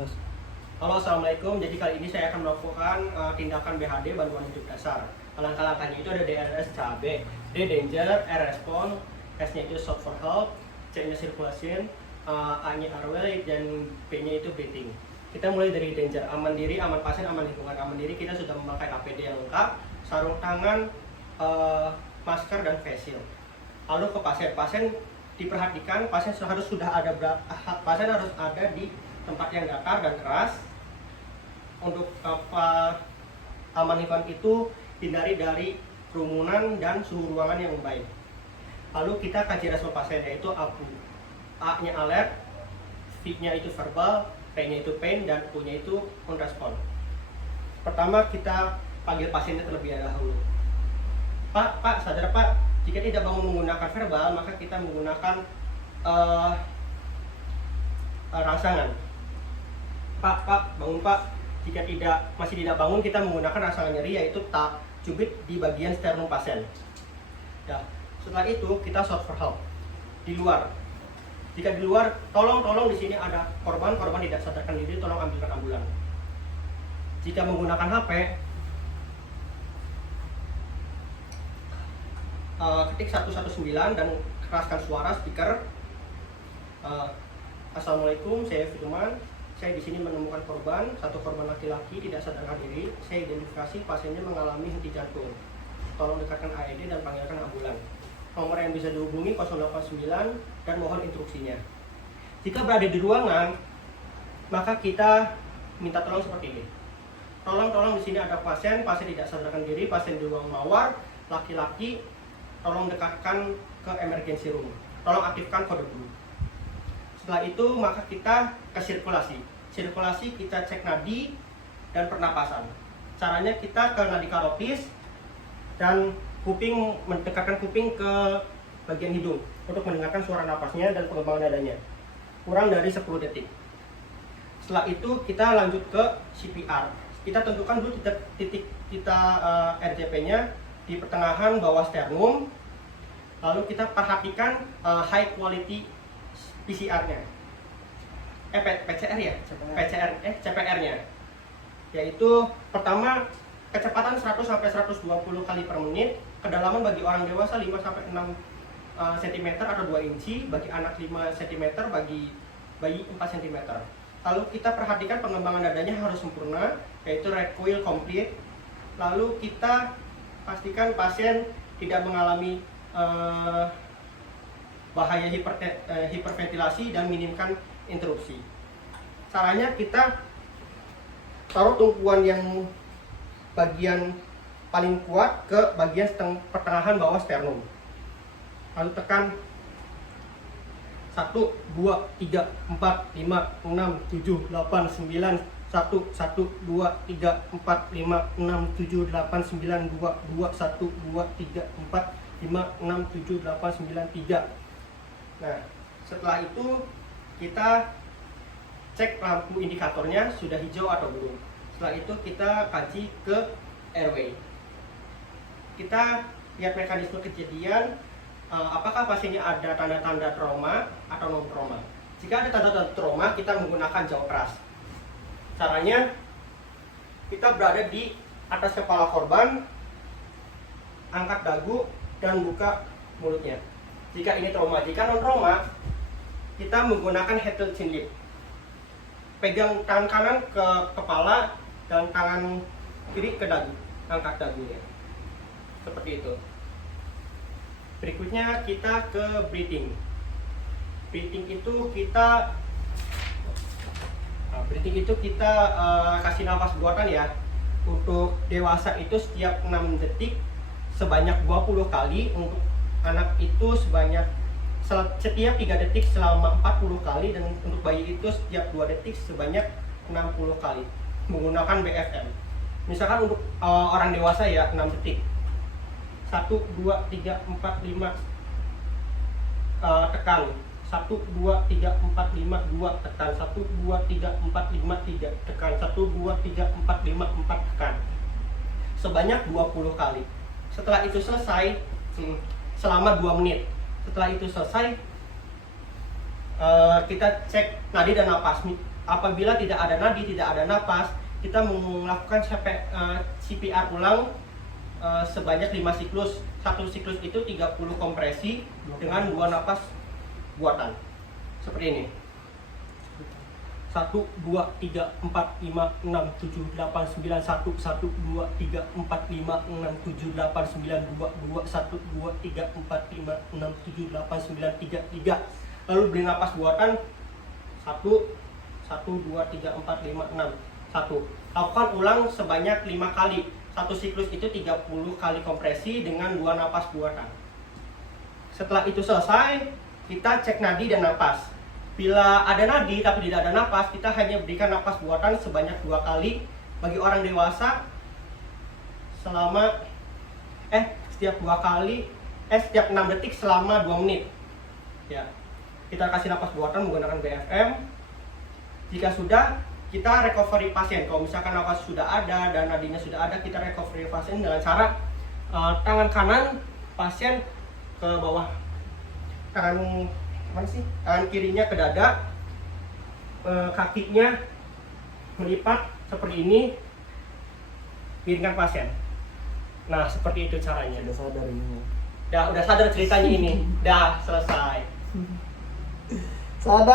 Terus, Halo, assalamualaikum. Jadi kali ini saya akan melakukan tindakan BHD, bantuan hidup dasar. Langkah-langkahnya itu ada DRS CAB, D danger, R respond, S-nya itu short for help, C-nya circulation, A-nya airway, dan B-nya itu breathing. Kita mulai dari danger, aman diri, aman pasien, aman lingkungan. Aman diri kita sudah memakai APD yang lengkap, sarung tangan, masker, dan face shield. Lalu ke pasien diperhatikan, pasien harus ada di tempat yang datar dan keras. Untuk aman lingkungan itu hindari dari kerumunan dan suhu ruangan yang baik. Lalu kita kaji respon pasien, yaitu APU. A-nya alert, V-nya itu verbal, P-nya itu pain, dan U-nya itu unrespond. Pertama kita panggil pasiennya terlebih dahulu. Pak, sadar Pak, jika tidak bangun menggunakan verbal, maka kita menggunakan rangsangan. Pak, bangun Pak. Jika masih tidak bangun, kita menggunakan rangsangan nyeri, yaitu cubit di bagian sternum pasien. Ya, setelah itu kita short for help di luar. Jika di luar, tolong di sini ada korban tidak sadarkan diri, tolong ambilkan ambulan. Jika menggunakan HP, ketik 119 dan keraskan suara speaker. Assalamualaikum, saya Firman. Saya di sini menemukan satu korban laki-laki tidak sadarkan diri. Saya identifikasi pasiennya mengalami henti jantung. Tolong dekatkan AED dan panggilkan ambulan. Nomor yang bisa dihubungi 089 dan mohon instruksinya. Jika berada di ruangan, maka kita minta tolong seperti ini. Tolong di sini ada pasien tidak sadarkan diri, pasien di ruang mawar, laki-laki. Tolong dekatkan ke emergency room. Tolong aktifkan kode blue. Setelah itu maka kita ke sirkulasi kita cek nadi dan pernapasan. Caranya kita ke nadi karotis dan mendekatkan kuping ke bagian hidung untuk mendengarkan suara napasnya dan pengembangan nadanya kurang dari 10 detik. Setelah itu kita lanjut ke CPR. Kita tentukan dulu titik kita RJP-nya di pertengahan bawah sternum. Lalu kita perhatikan high quality PCR-nya, PCR ya, CPR-nya, yaitu pertama kecepatan 100-120 kali per menit, kedalaman bagi orang dewasa 5-6 cm atau 2 inci, bagi anak 5 cm, bagi bayi 4 cm. Lalu kita perhatikan pengembangan dadanya harus sempurna, yaitu recoil complete. Lalu kita pastikan pasien tidak mengalami bahaya hiperventilasi dan minimkan interupsi. Caranya kita taruh tumpuan yang bagian paling kuat ke bagian pertengahan bawah sternum. Lalu tekan 1, 2, 3, 4, 5, 6, 7, 8, 9, 1, 1, 2, 3, 4, 5, 6, 7, 8, 9, 2, 2, 1, 2, 3, 4, 5, 6, 7, 8, 9, 3. Nah, setelah itu kita cek lampu indikatornya sudah hijau atau belum. Setelah itu kita kaji ke airway. Kita lihat mekanisme kejadian, apakah pasiennya ada tanda-tanda trauma atau non trauma. Jika ada tanda-tanda trauma, kita menggunakan jaw keras. Caranya kita berada di atas kepala korban, angkat dagu dan buka mulutnya. Jika ini trauma, jika non trauma, kita menggunakan head to chin lift. Pegang tangan kanan ke kepala dan tangan kiri ke dagu, angkat dagunya. Seperti itu. Berikutnya kita ke breathing. Breathing itu kita kasih nafas buatan ya. Untuk dewasa itu setiap 6 detik sebanyak 20 kali, untuk anak itu setiap 3 detik selama 40 kali, dan untuk bayi itu setiap 2 detik sebanyak 60 kali menggunakan BFM. Misalkan untuk orang dewasa ya 6 detik. 1, 2, 3, 4, 5 tekan. 1, 2, 3, 4, 5 2 tekan. 1, 2, 3, 4, 5 3 tekan. 1, 2, 3, 4, 5 4 tekan. Sebanyak 20 kali. Setelah itu selesai selama 2 menit. Setelah itu selesai, kita cek nadi dan napas. Apabila tidak ada nadi, tidak ada napas, kita melakukan CPR ulang sebanyak 5 siklus. Satu siklus itu 30 kompresi dengan 2 napas buatan. Seperti ini. 1, 2, 3, 4, 5, 6, 7, 8, 9, 1, 1, 2, 3, 4, 5, 6, 7, 8, 9, 2, 2, 1, 2, 3, 4, 5, 6, 7, 8, 9, 3, 3. Lalu beri napas buatan 1, 2, 3, 4, 5, 6, 1. Lakukan ulang sebanyak 5 kali. Satu siklus itu 30 kali kompresi dengan 2 napas buatan. Setelah itu selesai, kita cek nadi dan napas. Bila ada nadi tapi tidak ada napas, kita hanya berikan napas buatan sebanyak 2 kali. Bagi orang dewasa setiap 6 detik selama 2 menit. Ya. Kita kasih napas buatan menggunakan BFM. Jika sudah, kita recovery pasien. Kalau misalkan napas sudah ada dan nadinya sudah ada, kita recovery pasien dengan cara tangan kanan pasien ke bawah, tangan kirinya ke dada, kakinya melipat seperti ini, piringkan pasien. Nah, seperti itu caranya. Udah sadar ini. Udah sadar ceritanya ini. Dah selesai. Sadar.